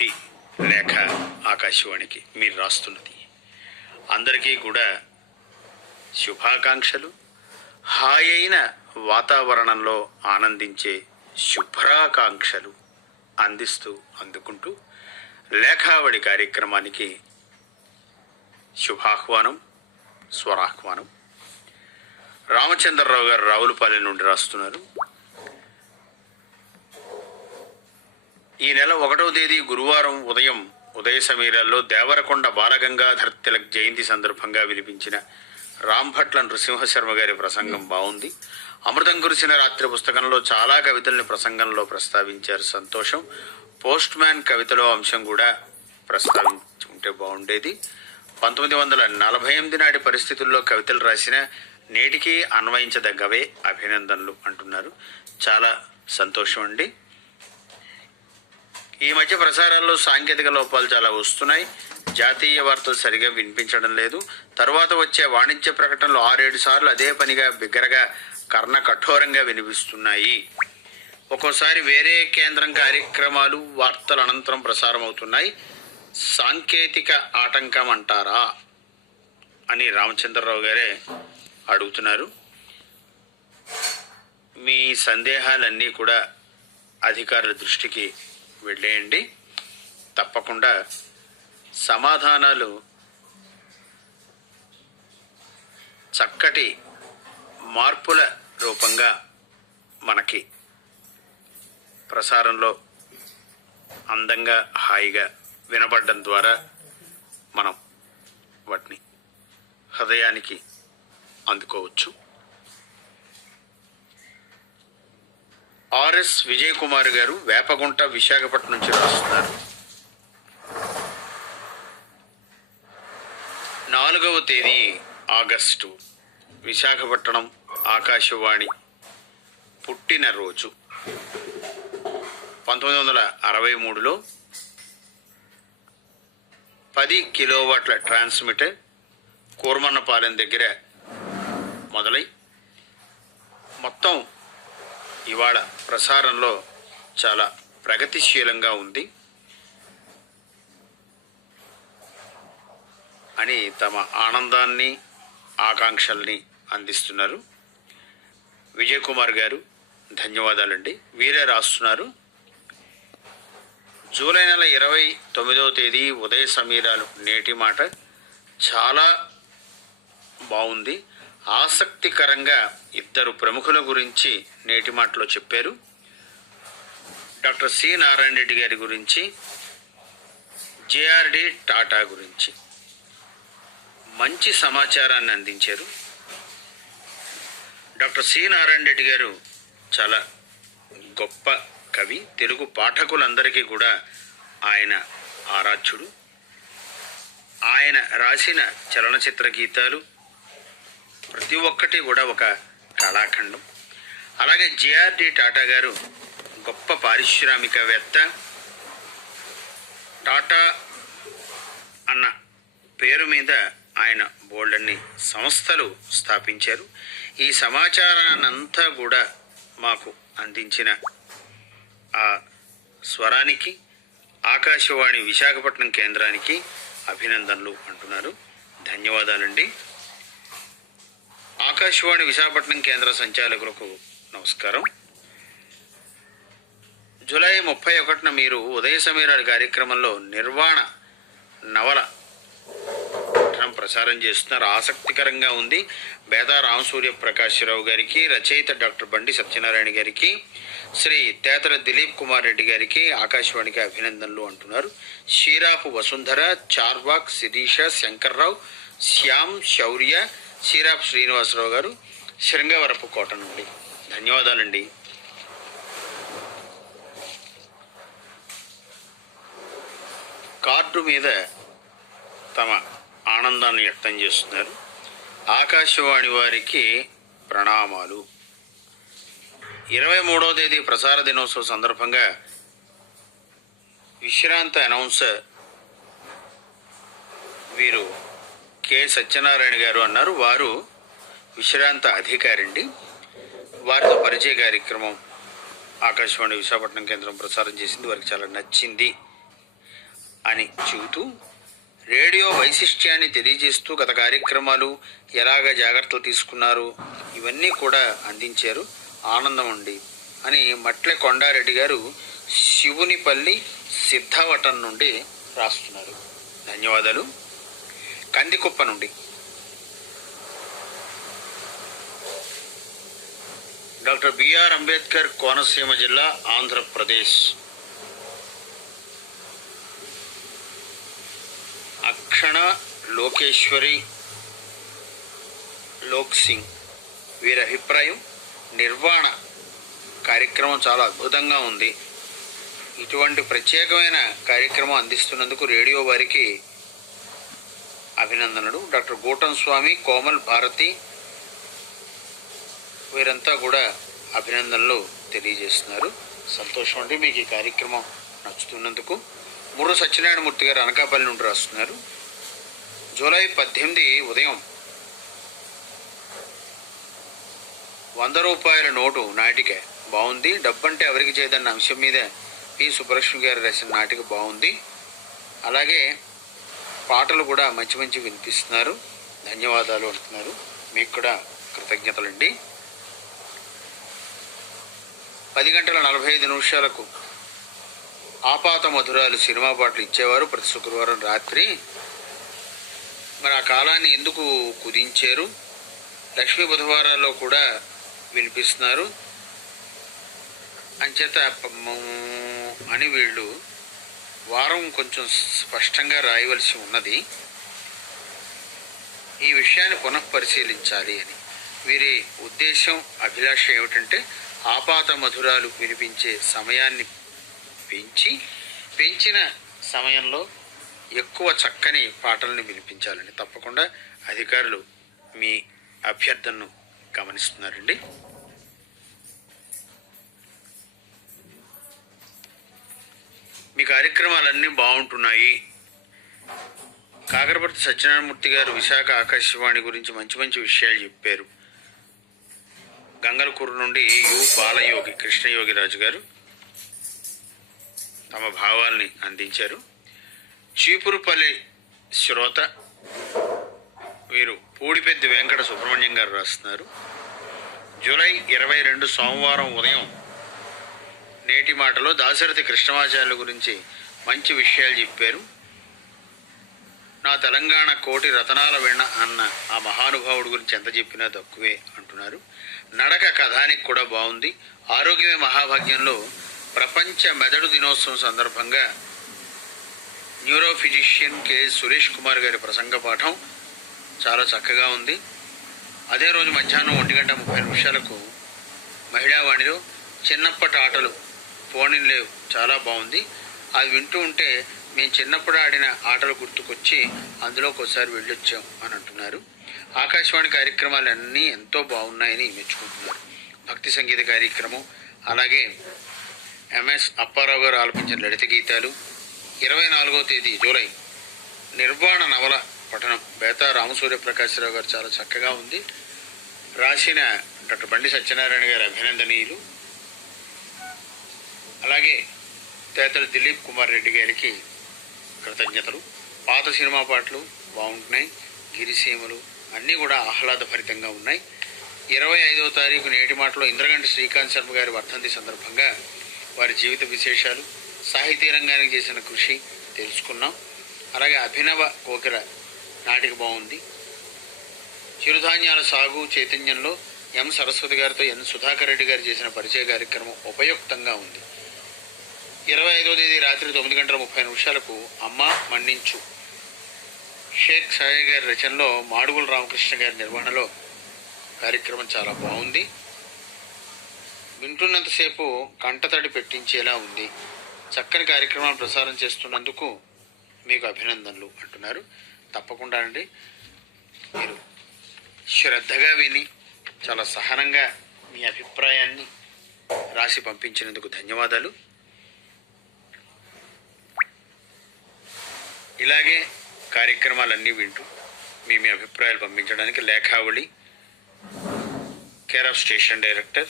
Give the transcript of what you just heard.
విజ్ఞప్తి లేఖ ఆకాశవాణికి మీరు రాస్తున్నది. అందరికీ కూడా శుభాకాంక్షలు. హాయి అయిన వాతావరణంలో ఆనందించే శుభ్రాకాంక్షలు అందిస్తూ అందుకుంటూ లేఖావళి కార్యక్రమానికి శుభాహ్వానం, స్వరాహ్వానం. రామచంద్రరావు గారు రావులపాలెం నుండి రాస్తున్నారు. ఈ నెల 1వ తేదీ గురువారం ఉదయ సమీరాల్లో దేవరకొండ బాలగంగాధర్ తిలక్ జయంతి సందర్భంగా వినిపించిన రాంభట్ల నృసింహశర్మ గారి ప్రసంగం బాగుంది. అమృతం కురిసిన రాత్రి పుస్తకంలో చాలా కవితల్ని ప్రసంగంలో ప్రస్తావించారు, సంతోషం. పోస్ట్ మ్యాన్ కవితలో అంశం కూడా ప్రస్తావించుకుంటే బాగుండేది. 1948 నాటి పరిస్థితుల్లో కవితలు రాసిన నేటికి అన్వయించదగ్గవే, అభినందనలు అంటున్నారు. చాలా సంతోషం అండి. ఈ మధ్య ప్రసారాల్లో సాంకేతిక లోపాలు చాలా వస్తున్నాయి. జాతీయ వార్తలు సరిగా వినిపించడం లేదు. తరువాత వచ్చే వాణిజ్య ప్రకటనలు 6-7 సార్లు అదే పనిగా బిగ్గరగా కర్ణ కఠోరంగా వినిపిస్తున్నాయి. ఒక్కోసారి వేరే కేంద్రం కార్యక్రమాలు వార్తల అనంతరం ప్రసారం అవుతున్నాయి. సాంకేతిక ఆటంకం అంటారా అని రామచంద్రరావు గారే అడుగుతున్నారు. మీ సందేహాలన్నీ కూడా అధికారుల దృష్టికి వెళ్ళేయండి. తప్పకుండా సమాధానాలు చక్కటి మార్పుల రూపంగా మనకి ప్రసారంలో అందంగా హాయిగా వినబడడం ద్వారా మనం వాటిని హృదయానికి అందుకోవచ్చు. ఆర్ఎస్ విజయ్ కుమార్ గారు వేపగుంట, విశాఖపట్నం నుంచి రాస్తున్నారు. 4వ తేదీ ఆగస్టు విశాఖపట్నం ఆకాశవాణి పుట్టినరోజు. 1963లో 10 కిలోవాట్ల ట్రాన్స్మిటర్ కూర్మన్నపాలెం దగ్గర మొదలై మొత్తం ఇవాళ ప్రసారంలో చాలా ప్రగతిశీలంగా ఉంది అని తమ ఆనందాన్ని, ఆకాంక్షల్ని అందిస్తున్నారు. విజయ్ కుమార్ గారు ధన్యవాదాలండి. వీరే రాస్తున్నారు. జూలై నెల 29వ తేదీ ఉదయ సమీరాలు నేటి మాట చాలా బాగుంది. ఆసక్తికరంగా 2 ప్రముఖుల గురించి నేటి మాటలో చెప్పారు. డాక్టర్ సి నారాయణ రెడ్డి గారి గురించి, జేఆర్డి టాటా గురించి మంచి సమాచారాన్ని అందించారు. డాక్టర్ సి నారాయణ రెడ్డి గారు చాలా గొప్ప కవి. తెలుగు పాఠకులందరికీ కూడా ఆయన ఆరాధ్యుడు. ఆయన రాసిన చలనచిత్ర గీతాలు ప్రతి ఒక్కటి కూడా ఒక కళాఖండం. అలాగే జేఆర్డి టాటా గారు గొప్ప పారిశ్రామికవేత్త. టాటా అన్న పేరు మీద ఆయన బోల్డన్ని సంస్థలు స్థాపించారు. ఈ సమాచారాన్నంతా కూడా మాకు అందించిన ఆ స్వరానికి, ఆకాశవాణి విశాఖపట్నం కేంద్రానికి అభినందనలు అంటున్నారు. ధన్యవాదాలండి. ఆకాశవాణి విశాఖపట్నం కేంద్ర సంచాలకులకు నమస్కారం. జూలై 31న మీరు ఉదయ సమీరాల కార్యక్రమంలో నిర్వాణ నవల ప్రసారం చేస్తున్నారు. ఆసక్తికరంగా ఉంది. బేదా రామసూర్య ప్రకాశ్రావు గారికి, రచయిత డాక్టర్ బండి సత్యనారాయణ గారికి, శ్రీ తేతల దిలీప్ కుమార్ రెడ్డి గారికి ఆకాశవాణికి అభినందనలు అంటున్నారు. షీరాపు వసుంధర, చార్వాక్ శిరీష, శంకర్రావు, శ్యామ్, శౌర్య, షీరాపు శ్రీనివాసరావు గారు శృంగవరపు కోట నుండి ధన్యవాదాలండి. కార్డు మీద తమ ఆనందాన్ని వ్యక్తం చేస్తున్నారు. ఆకాశవాణి వారికి ప్రణామాలు. 23వ తేదీ ప్రసార దినోత్సవం సందర్భంగా విశ్రాంత అనౌన్సర్ వీరు కె సత్యనారాయణ గారు అన్నారు. వారు విశ్రాంత అధికారి అండి. వారితో పరిచయ కార్యక్రమం ఆకాశవాణి విశాఖపట్నం కేంద్రం ప్రసారం చేసింది. వారికి చాలా నచ్చింది. అని చెబుతూ రేడియో వైశిష్ట్యాన్ని తెలియజేస్తూ గత కార్యక్రమాలు ఎలాగ జాగ్రత్తలు తీసుకున్నారు ఇవన్నీ కూడా అందించారు. ఆనందం అండి అని మట్లె కొండారెడ్డి గారు శివునిపల్లి సిద్ధవటం నుండి రాస్తున్నారు. ధన్యవాదాలు. కందికుప్ప నుండి డాక్టర్ బిఆర్ అంబేద్కర్, కోనసీమ జిల్లా, ఆంధ్రప్రదేశ్. అక్షణ లోకేశ్వరి, లోక్ సింగ్ వీరి అభిప్రాయం, నిర్వాణ కార్యక్రమం చాలా అద్భుతంగా ఉంది. ఇటువంటి ప్రత్యేకమైన కార్యక్రమం అందిస్తున్నందుకు రేడియో వారికి అభినందనలు. డాక్టర్ గూటం స్వామి, కోమల్ భారతి వీరంతా కూడా అభినందనలు తెలియజేస్తున్నారు. సంతోషం అండి మీకు ఈ కార్యక్రమం నచ్చుతున్నందుకు. ముర్రు సత్యనారాయణమూర్తి గారు అనకాపల్లి నుండి రాస్తున్నారు. జూలై 18 ఉదయం 100 రూపాయల నోటు నాటిక బాగుంది. డబ్బంటే ఎవరికి చేయదన్న అంశం మీద పి సుబ్బలక్ష్మి గారు రాసిన నాటిక బాగుంది. అలాగే పాటలు కూడా మంచి మంచి వినిపిస్తున్నారు. ధన్యవాదాలు అంటున్నారు. మీకు కూడా కృతజ్ఞతలండి. 10:45 ఆపాత మధురాలు సినిమా పాటలు ఇచ్చేవారు ప్రతి శుక్రవారం రాత్రి. మరి ఆ కాలాన్ని ఎందుకు కుదించారు? లక్ష్మీ బుధవారాల్లో కూడా వినిపిస్తున్నారు అంచేత అని వీళ్ళు వారం కొంచెం స్పష్టంగా రాయవలసి ఉన్నది. ఈ విషయాన్ని పునఃపరిశీలించాలి అని వీరి ఉద్దేశం, అభిలాష ఏమిటంటే ఆపాత మధురాలు వినిపించే సమయాన్ని పెంచిన సమయంలో ఎక్కువ చక్కని పాటలను వినిపించాలని. తప్పకుండా అధికారులు మీ అభ్యర్థనను గమనిస్తున్నారండి. మీ కార్యక్రమాలన్నీ బాగుంటున్నాయి. కాకరపర్తి సత్యనారాయణమూర్తి గారు విశాఖ ఆకాశవాణి గురించి మంచి మంచి విషయాలు చెప్పారు. గంగలకూరు నుండి యు బాలయోగి కృష్ణయోగిరాజు గారు తమ భావాల్ని అందించారు. చీపురుపల్లి శ్రోత వీరు పూడిపెద్ది వెంకట సుబ్రహ్మణ్యం గారు రాస్తున్నారు. జూలై 22 సోమవారం ఉదయం నేటి మాటలో దాశరథి కృష్ణమాచార్యుల గురించి మంచి విషయాలు చెప్పారు. నా తెలంగాణ కోటి రతనాల వెన్న అన్న ఆ మహానుభావుడి గురించి ఎంత చెప్పినా తక్కువే అంటున్నారు. నడక కథానికి కూడా బాగుంది. ఆరోగ్యమే మహాభాగ్యంలో ప్రపంచ మెదడు దినోత్సవం సందర్భంగా neuro physician K Suresh Kumar గారి ప్రసంగ పాఠం చాలా చక్కగా ఉంది. అదే రోజు మధ్యాహ్నం 1:30 మహిళావాణిలో చిన్నప్పటి ఆటలు ఫోన్ లేవు చాలా బాగుంది. అది వింటూ ఉంటే మేము చిన్నప్పుడు ఆడిన ఆటలు గుర్తుకొచ్చి అందులోకి ఒకసారి వెళ్ళొచ్చాం అని అంటున్నారు. ఆకాశవాణి కార్యక్రమాలన్నీ ఎంతో బాగున్నాయని మెచ్చుకుంటున్నారు. భక్తి సంగీత కార్యక్రమం, అలాగే ఎంఎస్ అప్పారావు గారు ఆలపించిన లలిత గీతాలు. 24వ తేదీ జూలై నిర్వాణ నవల పఠనం బేతా రామసూర్యప్రకాశ్రావు గారు చాలా చక్కగా ఉంది. రాసిన డాక్టర్ బండి సత్యనారాయణ గారి అభినందనీయులు. అలాగే తేతల దిలీప్ కుమార్ రెడ్డి గారికి కృతజ్ఞతలు. పాత సినిమా పాటలు బాగుంటున్నాయి. గిరిసీమలు అన్నీ కూడా ఆహ్లాదభరితంగా ఉన్నాయి. 25వ తారీఖు నేటి మాటలో ఇంద్రగంటి శ్రీకాంత్ శర్మ గారి వర్ధంతి సందర్భంగా వారి జీవిత విశేషాలు, సాహితీ రంగానికి చేసిన కృషి తెలుసుకున్నాం. అలాగే అభినవ కోకిల నాటిక బాగుంది. చిరుధాన్యాల సాగు చైతన్యంలో ఎం సరస్వతి గారితో ఎన్ సుధాకర్ రెడ్డి గారు చేసిన పరిచయ కార్యక్రమం ఉపయుక్తంగా ఉంది. 25వ తేదీ రాత్రి 9:30 అమ్మ మన్నించు షేక్ సాయి గారి రచనలో మాడుగుల రామకృష్ణ గారి నిర్వహణలో కార్యక్రమం చాలా బాగుంది. వింటున్నంతసేపు కంటతడి పెట్టించేలా ఉంది. చక్కని కార్యక్రమాలు ప్రసారం చేస్తున్నందుకు మీకు అభినందనలు అంటున్నారు. తప్పకుండా అండి, మీరు శ్రద్ధగా విని చాలా సహనంగా మీ అభిప్రాయాన్ని రాసి పంపించినందుకు ధన్యవాదాలు. ఇలాగే కార్యక్రమాలన్నీ వింటూ మీ అభిప్రాయాలు పంపించడానికి లేఖావళి కేర్ ఆఫ్ స్టేషన్ డైరెక్టర్